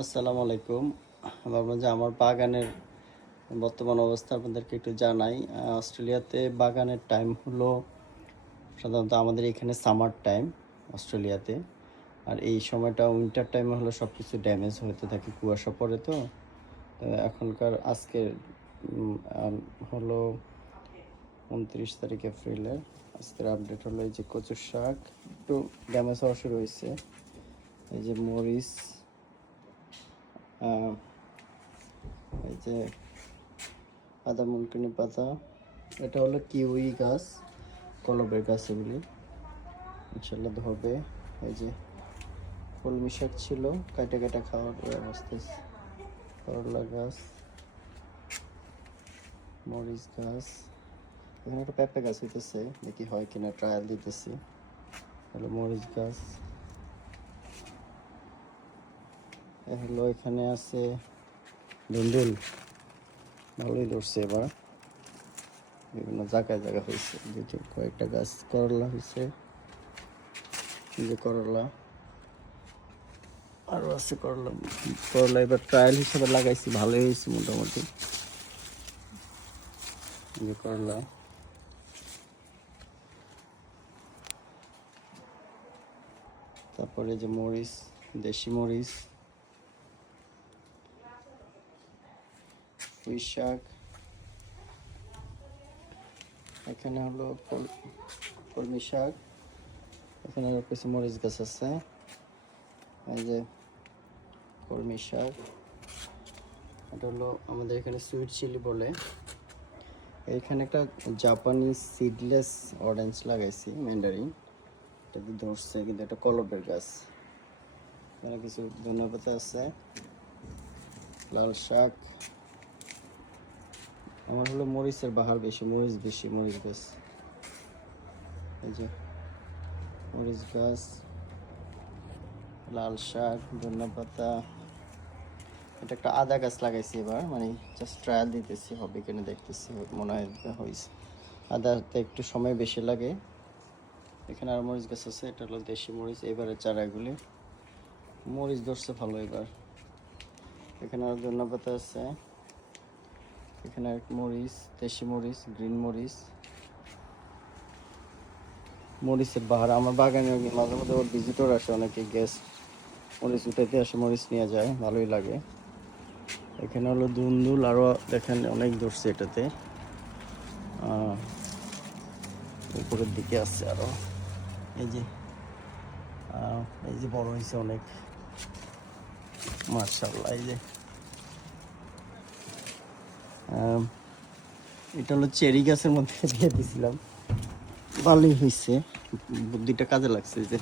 আসসালামু আলাইকুম। ভাবলাম যে আমার বাগানের বর্তমান অবস্থা আপনাদেরকে একটু জানাই। অস্ট্রেলিয়াতে বাগানের টাইম হলো সাধারণত আমাদের এখানে সামার টাইম অস্ট্রেলিয়াতে। আর এই সময়টা উইন্টার টাইমে হলো সব কিছু ড্যামেজ হতে থাকে, কুয়াশা পড়ে তো। এখনকার আজকের হলো 29 তারিখ এপ্রিলের। আজকের আপডেট হলো এই যে কচুর শাক একটু ড্যামেজ হওয়া শুরু হয়েছে। এই যে মরিচ, এই যে আদা মুলকুনি পাতা, এটা হলো কিউই গাছ, কলবের গাছ এগুলি ইনশাল্লাহ ধরবে। এই যে কলমি শাক ছিল, কাটা কাটা খাওয়ার অবস্থা। করলা গাছ, মরিচ গাছ, এখানে একটা পেঁপে গাছ হইতেছে, দেখি হয় কিনা, ট্রায়াল দিতেছি। হলো মরিচ গাছ, হলো এখানে আছে ধুন্দুল, ভালোই ধরছে এবার, বিভিন্ন জায়গায় জায়গা হয়েছে। যে কয়েকটা গাছ করলা হয়েছে, যে করলা আরও আছে। করলা করলা এবার ট্রায়াল হিসেবে লাগাইছি, ভালোই হয়েছে মোটামুটি। যে করলা, তারপরে যে মরিচ, দেশি মরিচ, পুঁই শাক, এখানে হলো কলমি শাক, এখানে কিছু মরিচ গাছ আছে। এই যে কলমি শাক, এটা হলো আমাদের এখানে সুইট চিলি বলে। এখানে একটা জাপানি সিডলেস অরেঞ্জ লাগাইছি, ম্যান্ডারিন, এটাতে ধরছে, কিন্তু এটা কলবের গাছ। এখানে কিছু ধনেপাতা আছে, লাল শাক। আমার হলো মরিচের বাহার বেশি, মরিচ বেশি, মরিচ গাছ। এই যে মরিচ গাছ, লাল শাক, ধনেপাতা। এটা একটা আদা গাছ লাগাইছি এবার, মানে জাস্ট ট্রায়াল দিতেছি হবে কিনা দেখতেছি, মনে হয় হয়েছে। আদাতে একটু সময় বেশি লাগে। এখানে আর মরিচ গাছ আছে, এটা হলো দেশি মরিচ, এবারে চারাগুলি মরিচ ধরছে ভালো এবার। এখানে আর ধনেপাতা আছে, এখানে এক মরিচ, দেশি মরিচ, গ্রিন মরিচ, মরিচের বাহার। আমার বাগানে মাঝে মধ্যে ওর ভিজিটর আসে, অনেকে গেস্ট মরিচ উঠাইতে আসে, মরিচ নিয়ে যায়, ভালোই লাগে। এখানে হলো ধুন্দুল, আরও দেখেন অনেক ধরছে এটাতে, উপরের দিকে আছে আরও। এই যে এই যে বড় হয়েছে অনেক, মাশাআল্লাহ। এই যে এটা হলো চেরি গাছের মধ্যে দিয়ে দিয়েছিলাম, ভালোই হয়েছে, বুদ্ধিটা কাজে লাগছে। যে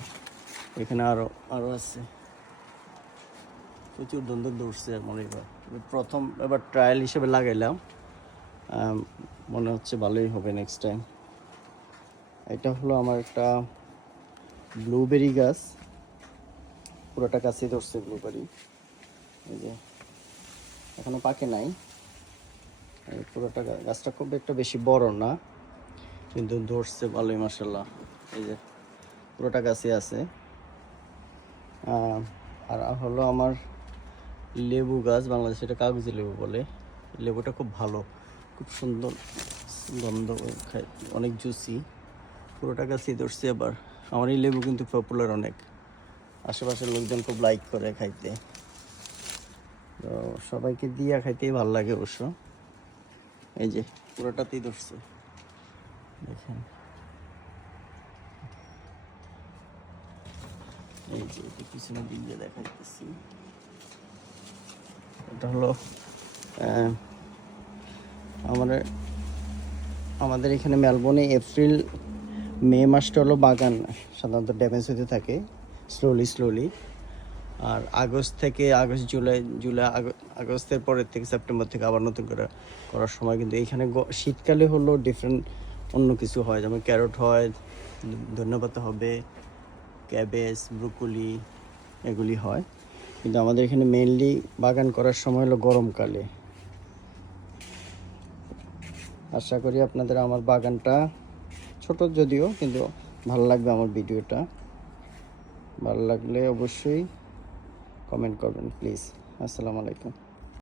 এখানে আরো আরো আছে, প্রচুর ধুন্দুল ধরছে। মনে এবার প্রথম এবার ট্রায়াল হিসেবে লাগাইলাম, মনে হচ্ছে ভালোই হবে নেক্সট টাইম। এটা হলো আমার একটা ব্লুবেরি গাছ, পুরোটা গাছই ধরছে ব্লুবেরি। এই যে এখনো পাকে নাই, পুরোটা গাছটা খুব একটা বেশি বড় না, কিন্তু ধরছে ভালোই মাশাআল্লাহ। এই যে পুরোটা গাছই আছে। আর হলো আমার লেবু গাছ, বাংলাদেশে এটা কাগজি লেবু বলে। লেবুটা খুব ভালো, খুব সুন্দর গন্ধ, অনেক জুসি, পুরোটা গাছই ধরছে এবার। আমার এই লেবু কিন্তু পপুলার অনেক, আশেপাশের লোকজন খুব লাইক করে খাইতে, তো সবাইকে দিয়া খাইতেই ভালো লাগে অবশ্য। এই যে পুরোটাতেই ধরছে, দেখেন। এই যে পিছনের দিক দিয়ে দেখাইতেছি, এটা হলো আমাদের এখানে মেলবোর্নে এপ্রিল মে মাসটা হলো বাগান সাধারণত ড্যামেজ হতে থাকে স্লোলি। আর আগস্ট জুলাই আগস্টের পরের থেকে সেপ্টেম্বর থেকে আবার নতুন করে করার সময়। কিন্তু এইখানে শীতকালে হলো ডিফারেন্ট অন্য কিছু হয়, যেমন ক্যারট হয়, ধনেপাতা হবে, ক্যাবেজ, ব্রুকলি, এগুলি হয়। কিন্তু আমাদের এখানে মেইনলি বাগান করার সময় হলো গরমকালে। আশা করি আপনাদের আমার বাগানটা ছোট যদিও, কিন্তু ভালো লাগবে আমার ভিডিওটা। ভালো লাগলে অবশ্যই কমেন্ট করবেন প্লিজ। আসসালামু আলাইকুম।